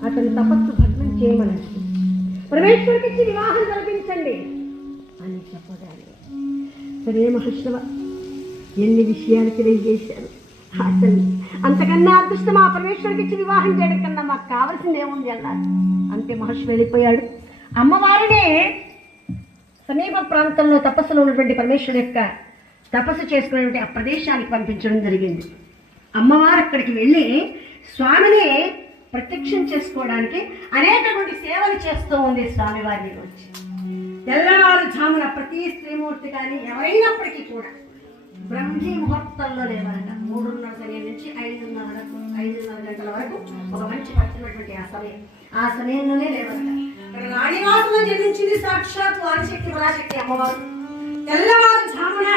అతని తపస్సు భగ్నం చేయమనండి పరమేశ్వర్కిచ్చి వివాహం జరిపించండి అని చెప్పగానే సరే మహర్షవ ఎన్ని విషయాలు తెలియజేశారు అసలు అంతకన్నా అదృష్టం ఆ పరమేశ్వరికి ఇచ్చి వివాహం చేయడం కన్నా మాకు కావాల్సింది ఏముంది అన్నారు. అంతే మహర్షి వెళ్ళిపోయాడు. అమ్మవారినే సమీప ప్రాంతంలో తపస్సులో ఉన్నటువంటి పరమేశ్వరు యొక్క తపస్సు చేసుకున్నటువంటి ఆ ప్రదేశానికి పంపించడం జరిగింది. అమ్మవారు అక్కడికి వెళ్ళి స్వామిని ప్రత్యక్షం చేసుకోవడానికి అనేకటువంటి సేవలు చేస్తూ ఉంది స్వామివారిని వచ్చి. తెల్లవారుజామున ప్రతి స్త్రీమూర్తి కానీ ఎవరైనప్పటికీ కూడా బ్రహ్మీ ముహూర్తంలో లేవరట మూడున్నర సమయం నుంచి ఐదున్నర వరకు ఐదున్నర గంటల వరకు ఒక మంచి పట్టినటువంటి ఆ సమయం. ఆ సమయంలోనే లేవరట ఇక్కడ రాణివాసంలో జన్మించింది సాక్షాత్ వారిశక్తి పరాశక్తి అమ్మవారు. తెల్లవారు జామున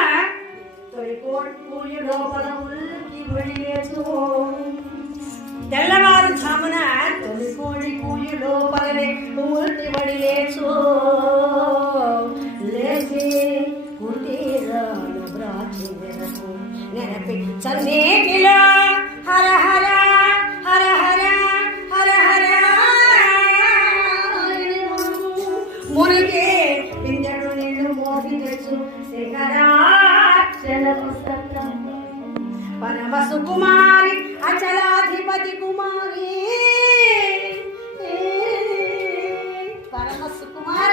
చన్నేకిలో హర హర హర హర హర హర. మునికే పింజడు నీళ్ళు మోసి శిఖరాక్షల పుస్తకం. పరమ సుకుమారి అచలాధిపతి కుమారి.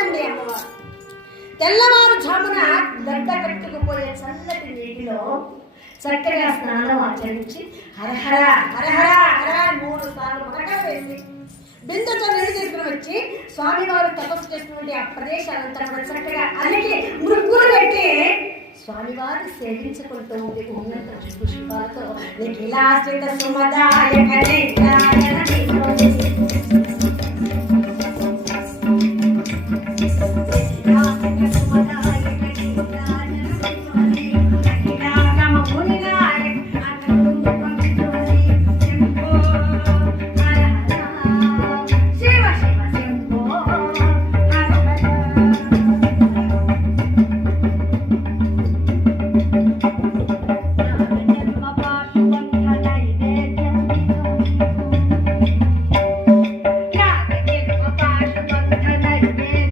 చూడండి అమ్మవారు తెల్లవారుజామున గడ్డ కట్టుకుపోయే చల్లటి నీటిలో చక్కగా స్నానం ఆచరించి హరహర హరహర హరహర మూడు సార్లు మరక వేసి బిందుతో నీళ్ళు తీసుకుని వచ్చి స్వామివారు తపస్సు చేసినటువంటి ఆ ప్రదేశాలంతా కూడా చక్కగా అలికి మృగ్గులు పెట్టి స్వామివారిని సేవించుకుంటూ నీకు ఉన్నత పుష్పాలతో నీకు నిఖిలాశ్రిత సుమదాయ Thank you.